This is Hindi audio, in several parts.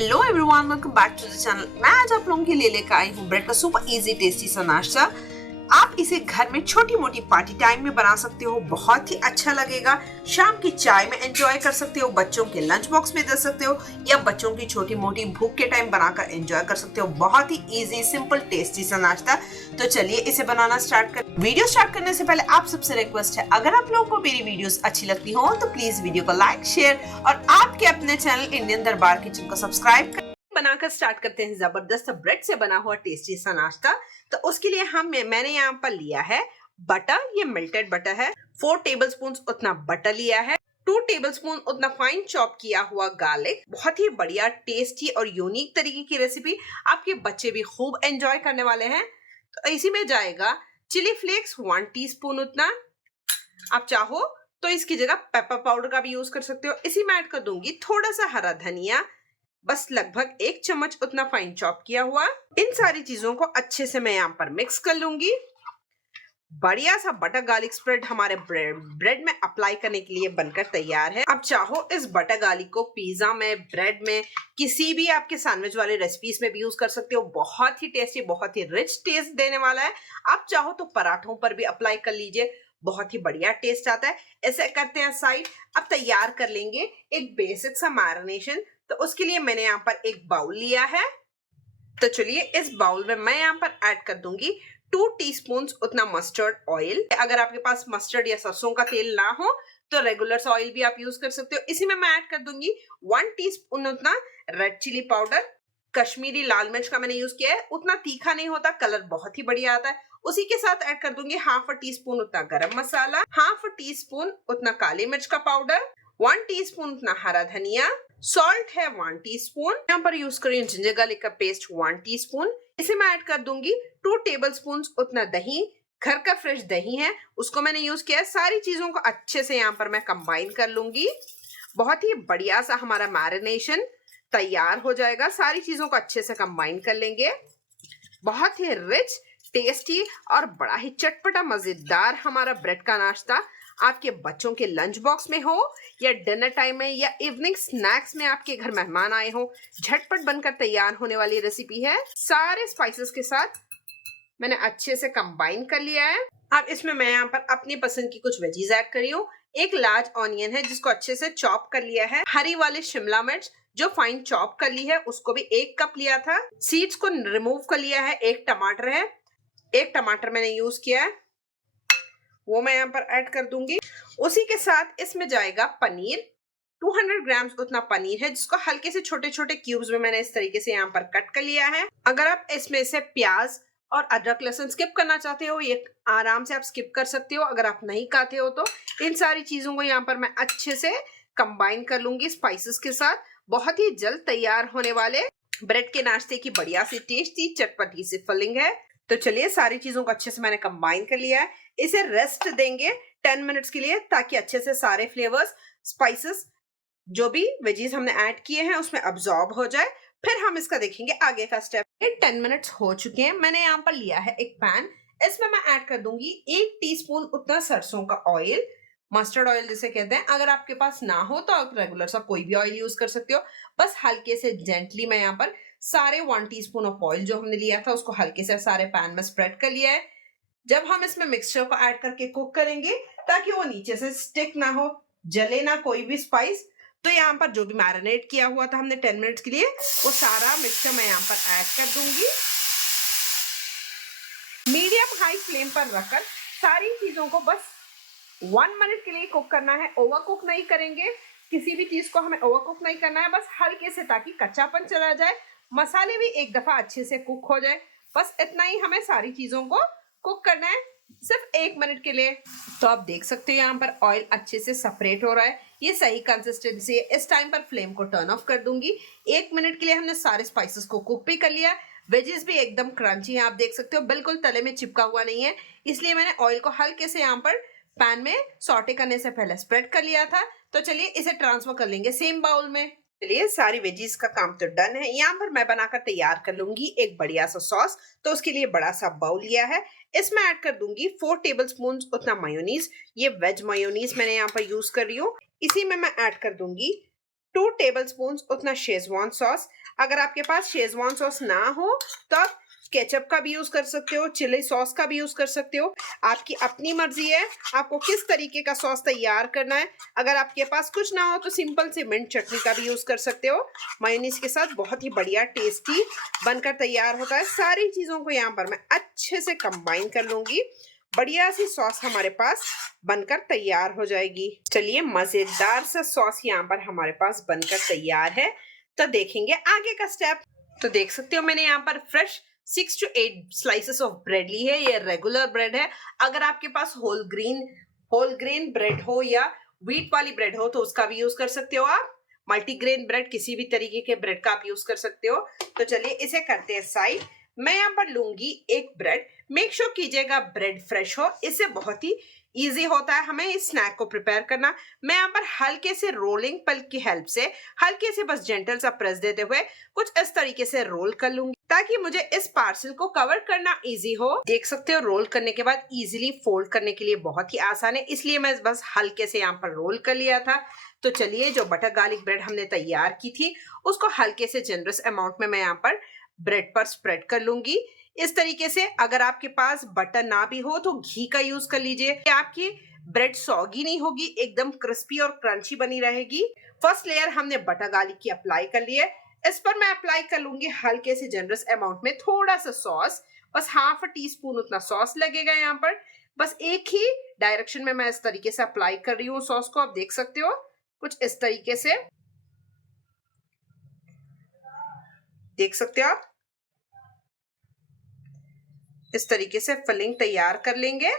Hello everyone, welcome back to the channel. मैं आज आप लोगों के लिए लेकर आई हूँ ब्रेड का सुपर इजी टेस्टी सा नाश्ता। आप इसे घर में छोटी मोटी पार्टी टाइम में बना सकते हो, बहुत ही अच्छा लगेगा। शाम की चाय में एंजॉय कर सकते हो, बच्चों के लंच बॉक्स में दे सकते हो, या बच्चों की छोटी मोटी भूख के टाइम बनाकर एंजॉय कर सकते हो। बहुत ही इजी सिंपल टेस्टी सा नाश्ता। तो चलिए इसे बनाना स्टार्ट कर। वीडियो स्टार्ट करने से पहले आप सबसे रिक्वेस्ट है, अगर आप लोगों को मेरी वीडियोस अच्छी लगती हो तो प्लीज वीडियो को लाइक, शेयर और आपके अपने चैनल इंडियन दरबार किचन को सब्सक्राइब कर। बनाकर स्टार्ट करते हैं जबरदस्त ब्रेड से बना हुआ टेस्टी सा नाश्ता। तो उसके लिए मैंने यहाँ पर लिया है बटर, ये मेल्टेड बटर है। 4 टेबलस्पून उतना बटर लिया है। 2 टेबलस्पून उतना फाइन चॉप किया हुआ गार्लिक। बहुत ही बढ़िया टेस्टी और यूनिक तरीके की रेसिपी, आपके बच्चे भी खूब एंजॉय करने वाले हैं। तो इसी में जाएगा चिली फ्लेक्स 1 टीस्पून उतना। आप चाहो तो इसकी जगह पेपर पाउडर का भी यूज कर सकते हो। इसी में ऐड कर दूंगी थोड़ा सा हरा धनिया, बस लगभग 1 चम्मच उतना फाइन चॉप किया हुआ। इन सारी चीजों को अच्छे से मैं यहाँ पर मिक्स कर लूंगी। बढ़िया सा बटर गार्लिक स्प्रेड हमारे ब्रेड में अप्लाई करने के लिए बनकर तैयार है। आप चाहो इस बटर गार्लिक को पिज्जा में, ब्रेड में, किसी भी आपके सैंडविच वाले रेसिपीज में भी यूज कर सकते हो। बहुत ही टेस्टी, बहुत ही रिच टेस्ट देने वाला है। आप चाहो तो पराठों पर भी अप्लाई कर लीजिए, बहुत ही बढ़िया टेस्ट आता है। ऐसे करते हैं साइड। अब तैयार कर लेंगे एक बेसिक सा मैरिनेशन। तो उसके लिए मैंने यहाँ पर एक बाउल लिया है। तो चलिए इस बाउल में मैं यहाँ पर ऐड कर दूंगी 2 टीस्पून उतना मस्टर्ड ऑयल। अगर आपके पास मस्टर्ड या सरसों का तेल ना हो तो रेगुलर ऑयल भी आप यूज कर सकते हो। इसी में मैं ऐड कर दूंगी 1 टीस्पून उतना रेड चिली पाउडर। कश्मीरी लाल मिर्च का मैंने यूज किया है, उतना तीखा नहीं होता, कलर बहुत ही बढ़िया आता है। उसी के साथ ऐड कर दूंगी हाफ टीस्पून उतना गरम मसाला, हाफ टीस्पून उतना काली मिर्च का पाउडर, 1 टीस्पून उतना हरा धनिया, सॉल्ट है 1 टीस्पून। यहाँ पर यूज करी जिंजर गार्लिक का पेस्ट 1 टीस्पून। इसे मैं ऐड कर दूंगी 2 टेबलस्पून उतना दही। घर का फ्रेश दही है, उसको मैंने यूज किया है। सारी चीजों को अच्छे से यहाँ पर मैं कंबाइन कर लूंगी। बहुत ही बढ़िया सा हमारा मैरिनेशन तैयार हो जाएगा। सारी चीजों को अच्छे से कंबाइन कर लेंगे। बहुत ही रिच, टेस्टी और बड़ा ही चटपटा मजेदार हमारा ब्रेड का नाश्ता आपके बच्चों के लंच बॉक्स में हो, या डिनर टाइम में, या इवनिंग स्नैक्स में आपके घर मेहमान आए हो, झटपट बनकर तैयार होने वाली रेसिपी है। सारे स्पाइसेस के साथ मैंने अच्छे से कंबाइन कर लिया है। अब इसमें मैं यहाँ पर अपनी पसंद की कुछ वेजीज ऐड कर रही हूँ। एक लार्ज ऑनियन है जिसको अच्छे से चॉप कर लिया है। हरी वाली शिमला मिर्च जो फाइन चॉप कर ली है, उसको भी 1 कप लिया था। सीड्स को रिमूव कर लिया है। 1 टमाटर है, 1 टमाटर मैंने यूज किया है, वो मैं यहाँ पर ऐड कर दूंगी। उसी के साथ इसमें जाएगा पनीर। 200 ग्राम्स उतना पनीर है, जिसको हल्के से छोटे छोटे क्यूब्स में मैंने इस तरीके से यहाँ पर कट कर लिया है। अगर आप इसमें से प्याज और अदरक लहसुन स्किप करना चाहते हो, ये आराम से आप स्किप कर सकते हो। अगर आप नहीं खाते हो तो इन सारी चीजों को यहाँ पर मैं अच्छे से कंबाइन कर लूंगी स्पाइसेस के साथ। बहुत ही जल्द तैयार होने वाले ब्रेड के नाश्ते की बढ़िया सी टेस्टी चटपटी सी फिलिंग है। तो चलिए सारी चीजों को अच्छे से मैंने कंबाइन कर लिया है। इसे रेस्ट देंगे 10 मिनट्स के लिए, ताकि अच्छे से सारे फ्लेवर्स, स्पाइसेस, जो भी वेजीज हमने ऐड किए हैं उसमें अब्सॉर्ब हो जाए। फिर हम इसका देखेंगे आगे का स्टेप। 10 मिनट्स हो चुके हैं। मैंने यहाँ पर लिया है एक पैन। इसमें मैं ऐड कर दूंगी 1 टीस्पून उतना सरसों का ऑयल, मस्टर्ड ऑयल जिसे कहते हैं। अगर आपके पास ना हो तो आप रेगुलर सा कोई भी ऑयल यूज कर सकते हो। बस हल्के से जेंटली मैं यहाँ पर सारे 1 टीस्पून ऑफ ऑयल जो हमने लिया था उसको हल्के से सारे पैन में स्प्रेड कर लिया है। जब हम इसमें मिक्सचर को ऐड करके कुक करेंगे, ताकि वो नीचे से स्टिक ना हो, जले ना कोई भी स्पाइस, तो यहाँ पर जो भी मैरिनेट किया हुआ था हमने 10 मिनट्स के लिए, वो सारा मिक्सचर मैं यहाँ पर ऐड कर दूंगी। मीडियम हाई फ्लेम पर रखकर सारी चीजों को बस 1 मिनट के लिए कुक करना है। ओवर कुक नहीं करेंगे, किसी भी चीज को हमें ओवर कुक नहीं करना है, बस हल्के से, ताकि कच्चापन चला जाए, मसाले भी एक दफा अच्छे से कुक हो जाए। बस इतना ही हमें सारी चीजों को कुक करना है, सिर्फ 1 मिनट के लिए। तो आप देख सकते हो यहाँ पर ऑयल अच्छे से सेपरेट हो रहा है, ये सही कंसिस्टेंसी है। इस टाइम पर फ्लेम को टर्न ऑफ कर दूंगी। 1 मिनट के लिए हमने सारे स्पाइसेस को कुक भी कर लिया। वेजेस भी एकदम क्रंची है, आप देख सकते हो, बिल्कुल तले में चिपका हुआ नहीं है। इसलिए मैंने ऑयल को हल्के से यहाँ पर पैन में सॉटे करने से पहले स्प्रेड कर लिया था। तो चलिए इसे ट्रांसफर कर लेंगे सेम बाउल में। चलिए सारी वेजीज का काम तो डन है। यहाँ पर मैं बनाकर तैयार कर लूंगी एक बढ़िया सा सॉस। तो उसके लिए बड़ा सा बाउल लिया है। इसमें ऐड कर दूंगी 4 टेबलस्पून उतना मायोनीज। ये वेज मायोनीज मैंने यहाँ पर यूज कर रही हूँ। इसी में मैं ऐड कर दूंगी 2 टेबलस्पून उतना शेजवान सॉस। अगर आपके पास शेजवान सॉस ना हो तो आप केचप का भी यूज कर सकते हो, चिली सॉस का भी यूज कर सकते हो। आपकी अपनी मर्जी है आपको किस तरीके का सॉस तैयार करना है। अगर आपके पास कुछ ना हो तो सिंपल सी मिंट चटनी का भी यूज कर सकते हो। मायोनीज के साथ बहुत ही बढ़िया टेस्टी बनकर तैयार होता है। सारी चीजों को यहाँ पर मैं अच्छे से कंबाइन कर लूंगी। बढ़िया सी सॉस हमारे पास बनकर तैयार हो जाएगी। चलिए मजेदार सा सॉस यहाँ पर हमारे पास बनकर तैयार है। तो देखेंगे आगे का स्टेप। तो देख सकते हो मैंने यहाँ पर fresh 6 to 8 slices of bread ली है। ये रेगुलर ब्रेड है। अगर आपके पास होल ग्रेन ब्रेड हो या व्हीट वाली ब्रेड हो तो उसका भी यूज कर सकते हो आप। मल्टीग्रेन ब्रेड, किसी भी तरीके के ब्रेड का आप यूज कर सकते हो। तो चलिए इसे करते हैं साइड। मैं यहाँ पर लूंगी एक ब्रेड। मेक श्योर कीजिएगा ब्रेड फ्रेश हो, इससे बहुत ही इजी होता है हमें इस स्नैक को प्रिपेयर करना। मैं यहाँ पर हल्के से रोलिंग पिन की हेल्प से हल्के से बस जेंटल सा प्रेस देते हुए कुछ इस तरीके से रोल कर लूंगी ताकि मुझे इस पार्सल को कवर करना इजी हो। देख सकते हो रोल करने के बाद इजीली फोल्ड करने के लिए बहुत ही आसान है, इसलिए मैं बस हल्के से यहाँ पर रोल कर लिया था। तो चलिए जो बटर गार्लिक ब्रेड हमने तैयार की थी उसको हल्के से जनरस अमाउंट में मैं यहाँ पर ब्रेड पर स्प्रेड कर लूंगी इस तरीके से। अगर आपके पास बटर ना भी हो तो घी का यूज कर लीजिए। आपकी ब्रेड सॉगी नहीं होगी, एकदम क्रिस्पी और क्रंची बनी रहेगी। फर्स्ट लेयर हमने बटर गार्लिक की अप्लाई कर ली है। इस पर मैं अप्लाई कर लूंगी हल्के से जनरस अमाउंट में थोड़ा सा सॉस। बस हाफ टीस्पून उतना सॉस लगेगा यहाँ पर। बस एक ही डायरेक्शन में मैं इस तरीके से अप्लाई कर रही हूँ सॉस को। आप देख सकते हो कुछ इस तरीके से, देख सकते हो आप। इस तरीके से फिलिंग तैयार कर लेंगे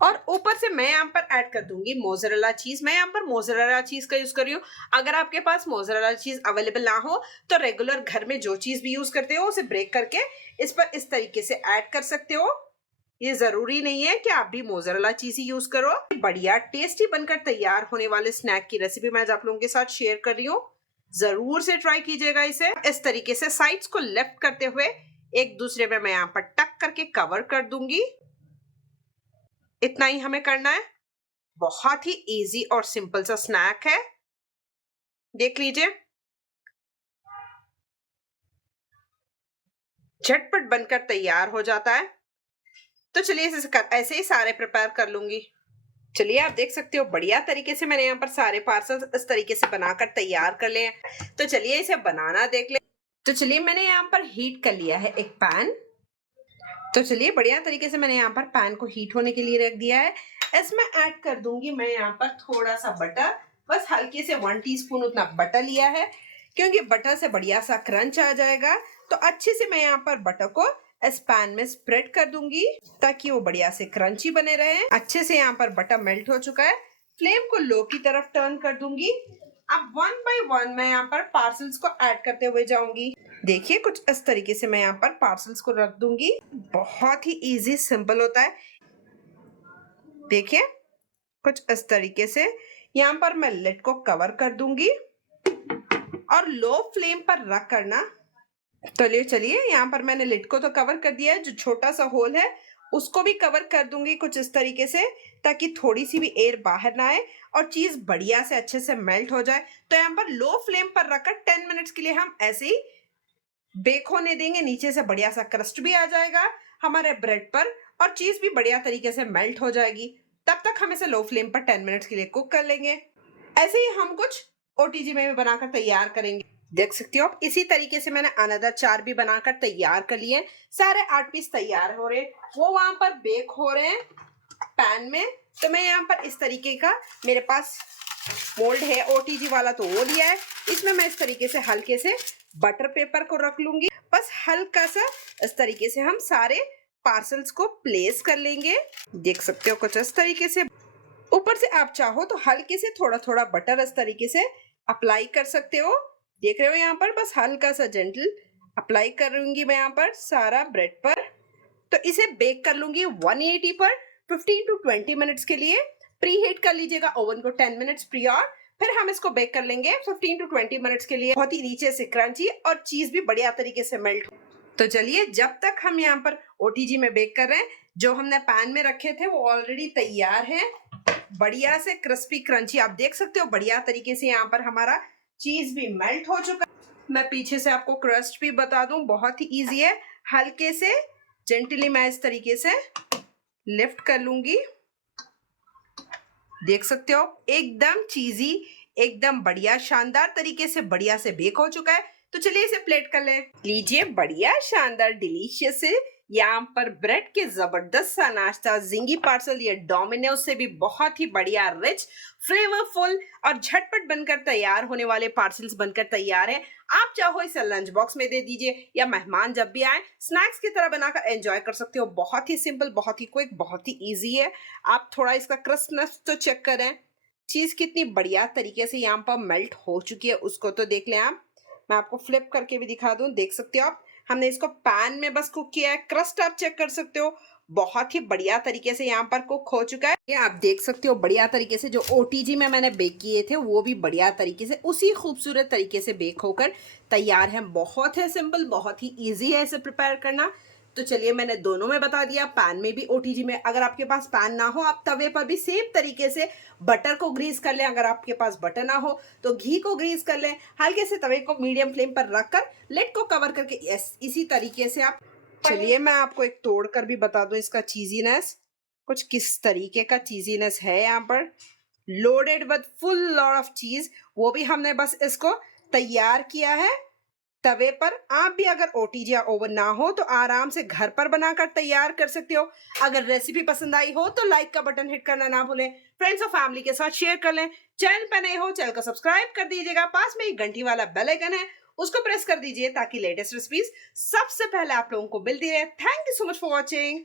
और ऊपर से मैं यहाँ पर ऐड कर दूंगी मोज़रेला चीज। मैं यहाँ पर मोज़रेला चीज का यूज कर रही हूँ। अगर आपके पास मोज़रेला चीज अवेलेबल ना हो तो रेगुलर घर में जो चीज भी यूज करते हो उसे ब्रेक करके इस पर इस तरीके से ऐड कर सकते हो। ये जरूरी नहीं है कि आप भी मोज़रेला चीज ही यूज करो। बढ़िया टेस्टी बनकर तैयार होने वाले स्नैक की रेसिपी मैं आज आप लोगों के साथ शेयर कर रही हूँ। जरूर से ट्राई कीजिएगा इसे। इस तरीके से साइड्स को लेफ्ट करते हुए एक दूसरे में मैं यहाँ पर टक करके कवर कर दूंगी। इतना ही हमें करना है। बहुत ही इजी और सिंपल सा स्नैक है, देख लीजिए। झटपट बनकर तैयार हो जाता है। तो चलिए ऐसे ही सारे प्रिपेयर कर लूंगी। चलिए आप देख सकते हो बढ़िया तरीके से मैंने यहाँ पर सारे पार्सल इस तरीके से बनाकर तैयार कर लिए। तो चलिए इसे बनाना देख ले। तो चलिए मैंने यहाँ पर हीट कर लिया है एक पैन। तो चलिए बढ़िया तरीके से मैंने यहाँ पर पैन को हीट होने के लिए रख दिया है। इसमें ऐड कर दूंगी मैं यहाँ पर थोड़ा सा बटर। बस हल्के से 1 टीस्पून उतना बटर लिया है क्योंकि बटर से बढ़िया सा क्रंच आ जाएगा। तो अच्छे से मैं यहाँ पर बटर को इस पैन में स्प्रेड कर दूंगी ताकि वो बढ़िया से क्रंची बने रहे। अच्छे से यहाँ पर बटर मेल्ट हो चुका है। फ्लेम को लो की तरफ टर्न कर दूंगी। अब 1 बाय 1 मैं यहाँ पर पार्सल्स को ऐड करते हुए जाऊंगी। देखिए कुछ इस तरीके से मैं यहाँ पर पार्सल्स को रख दूंगी। बहुत ही इजी सिंपल होता है। देखिए कुछ इस तरीके से यहाँ पर मैं लिड को कवर कर दूंगी और लो फ्लेम पर रख करना। तो चलिए यहाँ पर मैंने लिड को तो कवर कर दिया है। जो छोटा सा होल है उसको भी कवर कर दूंगी कुछ इस तरीके से ताकि थोड़ी सी भी एयर बाहर ना आए और चीज बढ़िया से अच्छे से मेल्ट हो जाए। तो यहाँ पर लो फ्लेम पर रखकर 10 मिनट्स के लिए हम ऐसे ही बेक होने देंगे। नीचे से बढ़िया सा क्रस्ट भी आ जाएगा हमारे ब्रेड पर और चीज भी बढ़िया तरीके से मेल्ट हो जाएगी। तब तक हम इसे लो फ्लेम पर 10 मिनट्स के लिए कुक कर लेंगे। ऐसे ही हम कुछ ओटीजी में भी बनाकर तैयार करेंगे। देख सकते हो आप इसी तरीके से मैंने अनदर 4 भी बनाकर तैयार कर लिए। सारे 8 पीस तैयार हो रहे, वो वहां पर बेक हो रहे हैं पैन में। तो मैं यहाँ पर इस तरीके का मेरे पास मोल्ड है ओटीजी वाला, तो वो लिया है। इसमें मैं इस तरीके से हल्के से बटर पेपर को रख लूंगी। बस हल्का सा इस तरीके से हम सारे पार्सल्स को प्लेस कर लेंगे। देख सकते हो कुछ इस तरीके से। ऊपर से आप चाहो तो हल्के से थोड़ा थोड़ा बटर इस तरीके से अप्लाई कर सकते हो। देख रहे हो यहाँ पर बस हल्का सा जेंटल अप्लाई कर लूंगी मैं यहाँ पर सारा ब्रेड पर। तो इसे बेक कर लूंगी 180 पर 15 to 20 मिनट्स के लिए। प्री हीट कर लीजिएगा ओवन को 10 मिनट्स प्रियर। फिर हम इसको बेक कर लेंगे 15 to 20 मिनट्स के लिए। बहुत ही नीचे से क्रंची और चीज भी बढ़िया तरीके से मेल्ट। तो चलिए जब तक हम यहाँ पर ओटीजी में बेक कर रहे हैं, जो हमने पैन में रखे थे वो ऑलरेडी तैयार है। बढ़िया से क्रिस्पी क्रंची आप देख सकते हो। बढ़िया तरीके से यहाँ पर हमारा चीज भी मेल्ट हो चुका। मैं पीछे से आपको क्रस्ट भी बता दूं, बहुत ही इजी है। हल्के से जेंटली मैं इस तरीके से लिफ्ट कर लूंगी। देख सकते हो एकदम चीजी, एकदम बढ़िया शानदार तरीके से बढ़िया से बेक हो चुका है। तो चलिए इसे प्लेट कर लें। लीजिए बढ़िया शानदार डिलीशियस है यहाँ पर ब्रेड के जबरदस्त सा नाश्ता जिंगी पार्सल या डोमिनोज से भी बहुत ही बढ़िया रिच फ्लेवरफुल और झटपट बनकर तैयार होने वाले पार्सल्स बनकर तैयार है। आप चाहो इसे लंच बॉक्स में दे दीजिए या मेहमान जब भी आए स्नैक्स की तरह बनाकर एंजॉय कर सकते हो। बहुत ही सिंपल, बहुत ही क्विक, बहुत ही इजी है। आप थोड़ा इसका क्रिस्पनेस तो चेक करें, चीज कितनी बढ़िया तरीके से यहाँ पर मेल्ट हो चुकी है उसको तो देख लें आप। मैं आपको फ्लिप करके भी दिखा दूं, देख सकते हो आप। हमने इसको पैन में बस कुक किया है। क्रस्ट आप चेक कर सकते हो, बहुत ही बढ़िया तरीके से यहाँ पर कुक हो चुका है। ये आप देख सकते हो बढ़िया तरीके से जो ओटीजी में मैंने बेक किए थे वो भी बढ़िया तरीके से उसी खूबसूरत तरीके से बेक होकर तैयार है। बहुत है सिंपल, बहुत ही ईजी है इसे प्रिपेयर करना। तो चलिए मैंने दोनों में बता दिया, पैन में भी ओटीजी में। अगर आपके पास पैन ना हो आप तवे पर भी सेम तरीके से बटर को ग्रीस कर लें। अगर आपके पास बटर ना हो तो घी को ग्रीस कर लें। हल्के से तवे को मीडियम फ्लेम पर रखकर लिड को कवर करके इसी तरीके से आप। चलिए मैं आपको एक तोड़ कर भी बता दूं इसका चीजीनेस कुछ किस तरीके का चीजीनेस है। यहाँ पर loaded with full lot of चीज, वो भी हमने बस इसको तैयार किया है तवे पर। आप भी अगर ओटीजी या ओवन ना हो तो आराम से घर पर बनाकर तैयार कर सकते हो। अगर रेसिपी पसंद आई हो तो लाइक का बटन हिट करना ना भूलें। फ्रेंड्स और फैमिली के साथ शेयर कर लें। चैनल पर नए हो चैनल को सब्सक्राइब कर दीजिएगा। पास में एक घंटी वाला बेल आइकन है उसको प्रेस कर दीजिए ताकि लेटेस्ट रेसिपीज सबसे पहले आप लोगों को मिलती रहे। Thank you so much for watching.